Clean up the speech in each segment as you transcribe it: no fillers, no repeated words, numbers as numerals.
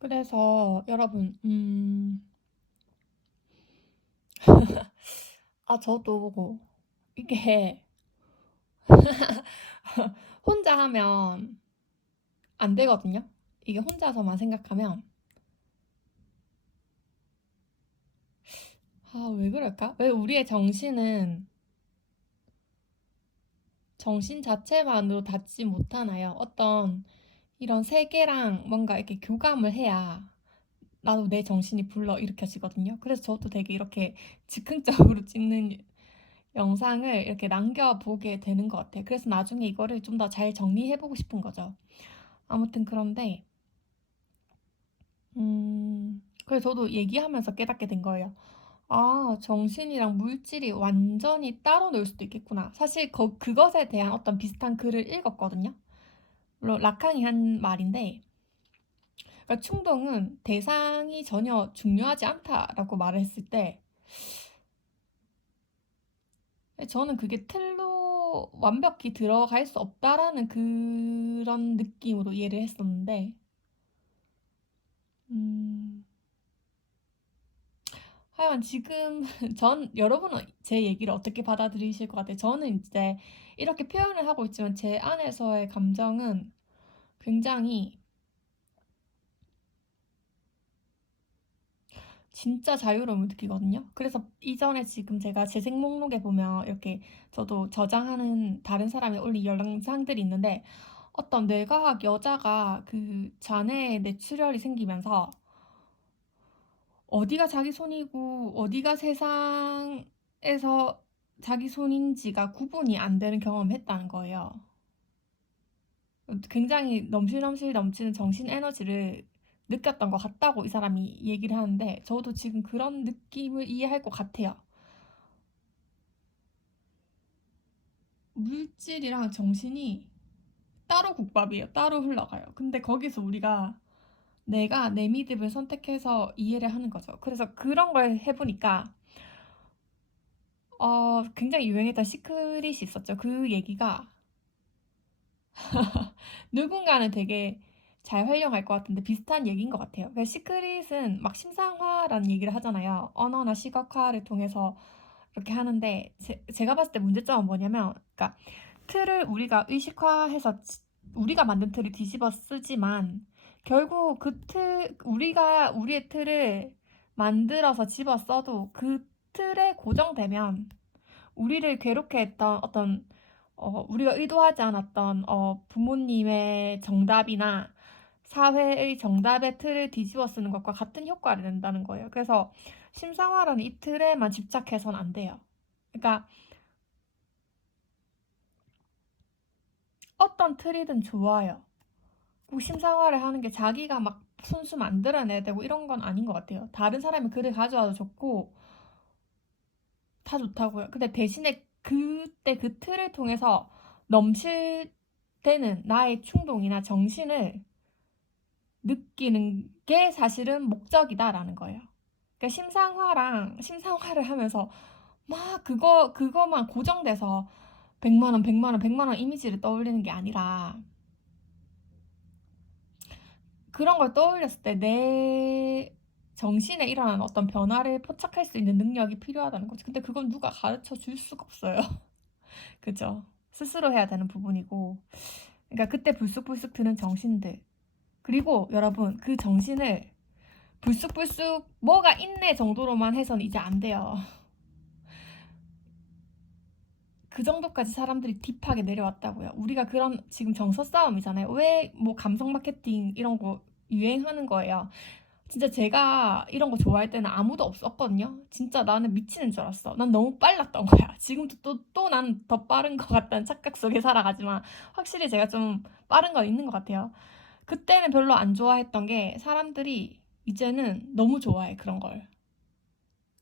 그래서 여러분, 저도 이게 혼자 하면 안 되거든요. 이게 혼자서만 생각하면 왜 그럴까? 왜 우리의 정신 자체만으로 닿지 못하나요? 어떤 이런 세계랑 뭔가 이렇게 교감을 해야 나도 내 정신이 불러 일으켜지거든요. 그래서 저도 되게 이렇게 즉흥적으로 찍는 영상을 이렇게 남겨보게 되는 것 같아요. 그래서 나중에 이거를 좀 더 잘 정리해보고 싶은 거죠. 아무튼 그런데, 그래서 저도 얘기하면서 깨닫게 된 거예요. 정신이랑 물질이 완전히 따로 놀 수도 있겠구나. 사실 그것에 대한 어떤 비슷한 글을 읽었거든요. 물론 라칸이 한 말인데, 그러니까 충동은 대상이 전혀 중요하지 않다라고 말을 했을 때, 저는 그게 틀로 완벽히 들어갈 수 없다라는 그런 느낌으로 이해를 했었는데, 음, 하여간 지금 여러분은 제 얘기를 어떻게 받아들이실 것 같아요? 저는 이제 이렇게 표현을 하고 있지만 제 안에서의 감정은 굉장히 진짜 자유로움을 느끼거든요. 그래서 이전에 지금 제가 재생 목록에 보면 이렇게 저도 저장하는 다른 사람이 올린 영상들이 있는데 어떤 뇌과학 여자가 그 잔해에 뇌출혈이 생기면서 어디가 자기 손이고 어디가 세상에서 자기 손인지가 구분이 안 되는 경험을 했다는 거예요. 굉장히 넘실넘실 넘치는 정신 에너지를 느꼈던 것 같다고 이 사람이 얘기를 하는데 저도 지금 그런 느낌을 이해할 것 같아요. 물질이랑 정신이 따로 국밥이에요. 따로 흘러가요. 근데 거기서 우리가 내가 내 믿음을 선택해서 이해를 하는 거죠. 그래서 그런 걸 해보니까 굉장히 유행했던 시크릿이 있었죠. 그 얘기가 누군가는 되게 잘 활용할 것 같은데 비슷한 얘기인 것 같아요. 그 시크릿은 막 심상화라는 얘기를 하잖아요. 언어나 시각화를 통해서 이렇게 하는데 제가 봤을 때 문제점은 뭐냐면, 그러니까 틀을 우리가 의식화해서 우리가 만든 틀을 뒤집어 쓰지만 결국 우리가 우리의 틀을 만들어서 집어 써도 그 틀에 고정되면 우리를 괴롭게 했던 어떤 우리가 의도하지 않았던 부모님의 정답이나 사회의 정답의 틀을 뒤집어 쓰는 것과 같은 효과를 낸다는 거예요. 그래서 심상화라는 이 틀에만 집착해서는 안 돼요. 그러니까 어떤 틀이든 좋아요. 꼭 심상화를 하는 게 자기가 막 순수 만들어내야 되고 이런 건 아닌 것 같아요. 다른 사람이 글을 가져와도 좋고 다 좋다고요. 근데 대신에 그때 그 틀을 통해서 넘실대는 나의 충동이나 정신을 느끼는 게 사실은 목적이다라는 거예요. 그러니까 심상화를 하면서 막 그거만 고정돼서 100만 원, 100만 원, 100만 원 이미지를 떠올리는 게 아니라 그런 걸 떠올렸을 때 내 정신에 일어나는 어떤 변화를 포착할 수 있는 능력이 필요하다는 거지. 근데 그건 누가 가르쳐 줄 수가 없어요. 그죠? 스스로 해야 되는 부분이고. 그러니까 그때 불쑥불쑥 드는 정신들. 그리고 여러분, 그 정신을 불쑥불쑥 뭐가 있네 정도로만 해선 이제 안 돼요. 그 정도까지 사람들이 딥하게 내려왔다고요. 우리가 그런 지금 정서 싸움이잖아요. 왜 뭐 감성 마케팅 이런 거 유행하는 거예요. 진짜 제가 이런 거 좋아할 때는 아무도 없었거든요. 진짜 나는 미치는 줄 알았어. 난 너무 빨랐던 거야. 지금도 또 난 더 빠른 것 같다는 착각 속에 살아가지만 확실히 제가 좀 빠른 건 있는 것 같아요. 그때는 별로 안 좋아했던 게 사람들이 이제는 너무 좋아해, 그런 걸.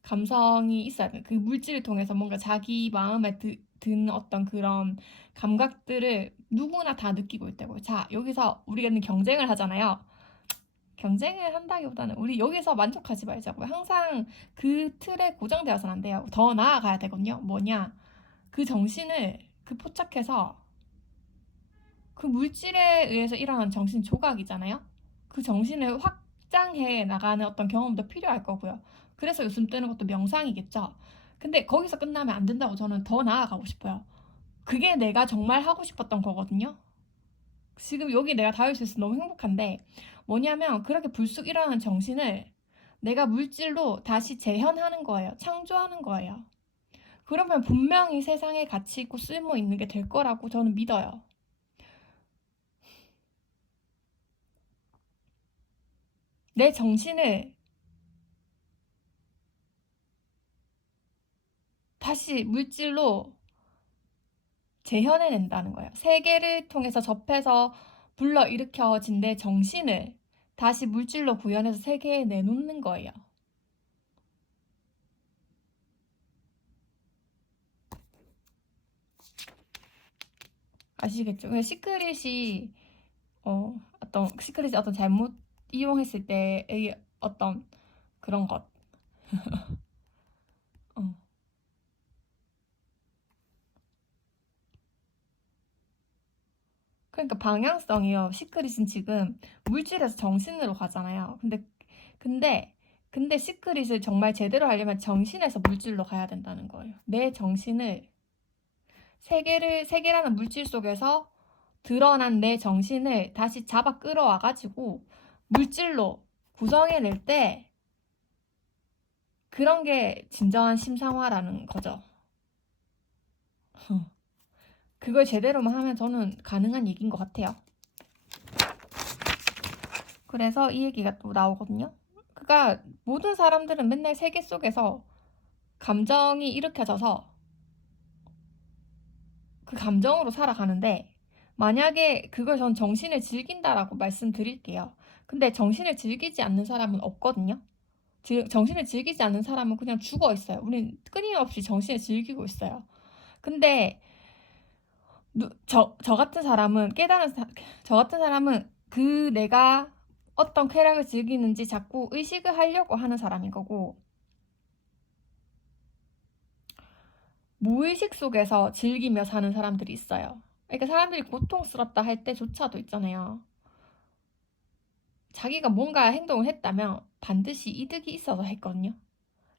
감성이 있어야 돼. 그 물질을 통해서 뭔가 자기 마음에 든 어떤 그런 감각들을 누구나 다 느끼고 있다고요. 자, 여기서 우리가 경쟁을 하잖아요. 경쟁을 한다기보다는 우리 여기서 만족하지 말자고요. 항상 그 틀에 고정되어서는 안 돼요. 더 나아가야 되거든요. 뭐냐? 그 정신을 포착해서 그 물질에 의해서 일어난 정신 조각이잖아요. 그 정신을 확 확장해 나가는 어떤 경험도 필요할 거고요. 그래서 웃음 뜨는 것도 명상이겠죠. 근데 거기서 끝나면 안 된다고 저는 더 나아가고 싶어요. 그게 내가 정말 하고 싶었던 거거든요. 지금 여기 내가 닿을 수 있어서 너무 행복한데 뭐냐면 그렇게 불쑥 일어나는 정신을 내가 물질로 다시 재현하는 거예요. 창조하는 거예요. 그러면 분명히 세상에 가치 있고 쓸모 있는 게 될 거라고 저는 믿어요. 내 정신을 다시 물질로 재현해낸다는 거예요. 세계를 통해서 접해서 불러일으켜진 내 정신을 다시 물질로 구현해서 세계에 내놓는 거예요. 아시겠죠? 시크릿이 시크릿이 어떤 잘못 이용했을 때의 어떤 그런 것. 어. 그러니까 방향성이요. 시크릿은 지금 물질에서 정신으로 가잖아요. 근데, 근데 시크릿을 정말 제대로 하려면 정신에서 물질로 가야 된다는 거예요. 내 정신을 세계라는 물질 속에서 드러난 내 정신을 다시 잡아 끌어와가지고 물질로 구성해낼 때 그런 게 진정한 심상화라는 거죠. 그걸 제대로만 하면 저는 가능한 얘기인 것 같아요. 그래서 이 얘기가 또 나오거든요. 그러니까 모든 사람들은 맨날 세계 속에서 감정이 일으켜져서 그 감정으로 살아가는데 만약에 그걸 전 정신을 즐긴다라고 말씀드릴게요. 근데 정신을 즐기지 않는 사람은 없거든요. 정신을 즐기지 않는 사람은 그냥 죽어 있어요. 우린 끊임없이 정신을 즐기고 있어요. 근데 저 같은 사람은 저 같은 사람은 그 내가 어떤 쾌락을 즐기는지 자꾸 의식을 하려고 하는 사람인 거고 무의식 속에서 즐기며 사는 사람들이 있어요. 그러니까 사람들이 고통스럽다 할 때조차도 있잖아요. 자기가 뭔가 행동을 했다면 반드시 이득이 있어서 했거든요.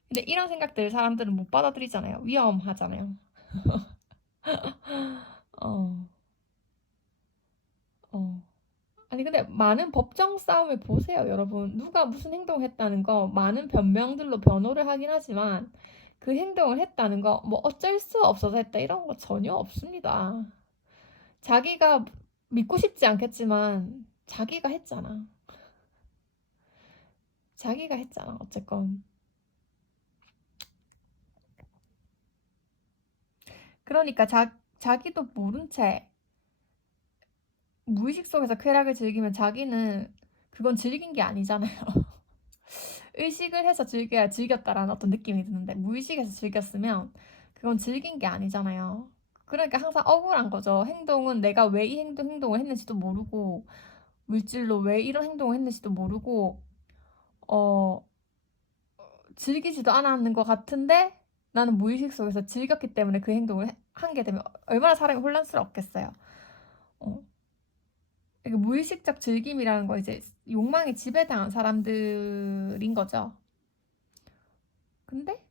근데 이런 생각들을 사람들은 못 받아들이잖아요. 위험하잖아요. 어, 어. 아니 근데 많은 법정 싸움을 보세요, 여러분. 누가 무슨 행동을 했다는 거 많은 변명들로 변호를 하긴 하지만 그 행동을 했다는 거 뭐 어쩔 수 없어서 했다 이런 거 전혀 없습니다. 자기가 믿고 싶지 않겠지만 자기가 했잖아. 자기가 했잖아, 어쨌건. 그러니까 자기도 모른 채 무의식 속에서 쾌락을 즐기면 자기는 그건 즐긴 게 아니잖아요. 의식을 해서 즐겨야 즐겼다라는 어떤 느낌이 드는데 무의식에서 즐겼으면 그건 즐긴 게 아니잖아요. 그러니까 항상 억울한 거죠. 행동은 내가 왜 이 행동을 했는지도 모르고 물질로 왜 이런 행동을 했는지도 모르고 어 즐기지도 않았는 것 같은데 나는 무의식 속에서 즐겼기 때문에 그 행동을 한 게 되면 얼마나 사람이 혼란스럽겠어요. 어. 그러니까 무의식적 즐김이라는 거 이제 욕망에 지배당한 사람들인 거죠. 근데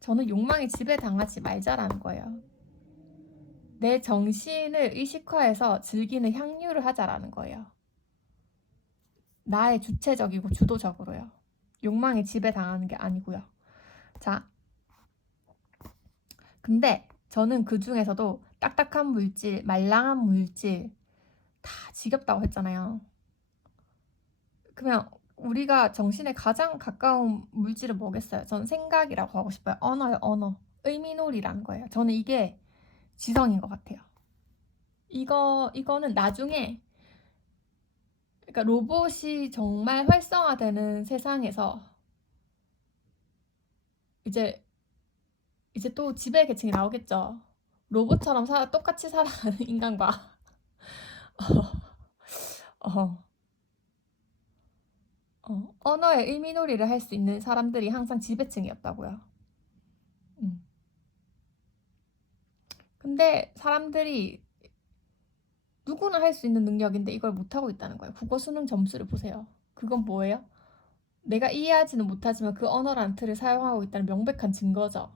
저는 욕망에 지배당하지 말자라는 거예요. 내 정신을 의식화해서 즐기는 향유를 하자라는 거예요. 나의 주체적이고 주도적으로요. 욕망에 지배당하는 게 아니고요. 자, 근데 저는 그 중에서도 딱딱한 물질, 말랑한 물질 다 지겹다고 했잖아요. 그러면 우리가 정신에 가장 가까운 물질은 뭐겠어요? 저는 생각이라고 하고 싶어요. 언어요, 언어. 의미놀이라는 거예요. 저는 이게 지성인 것 같아요. 이거는 나중에, 그러니까 로봇이 정말 활성화되는 세상에서 이제, 이제 또 지배 계층이 나오겠죠. 로봇처럼 똑같이 살아가는 인간과, 어, 언어의 의미놀이를 할 수 있는 사람들이 항상 지배층이었다고요. 음. 근데 사람들이 누구나 할 수 있는 능력인데 이걸 못하고 있다는 거예요. 국어 수능 점수를 보세요. 그건 뭐예요? 내가 이해하지는 못하지만 그 언어라는 틀을 사용하고 있다는 명백한 증거죠.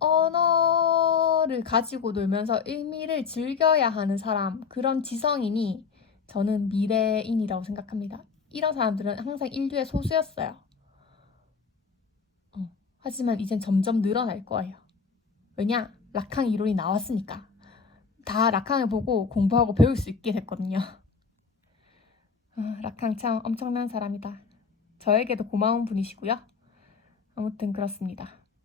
언어를 가지고 놀면서 의미를 즐겨야 하는 사람, 그런 지성인이 저는 미래인이라고 생각합니다. 이런 사람들은 항상 인류의 소수였어요. 하지만 이젠 점점 늘어날 거예요. 왜냐? 라캉 이론이 나왔으니까. 다 라캉을 보고 공부하고 배울 수 있게 됐거든요. 라캉 참 엄청난 사람이다. 저에게도 고마운 분이시고요. 아무튼 그렇습니다.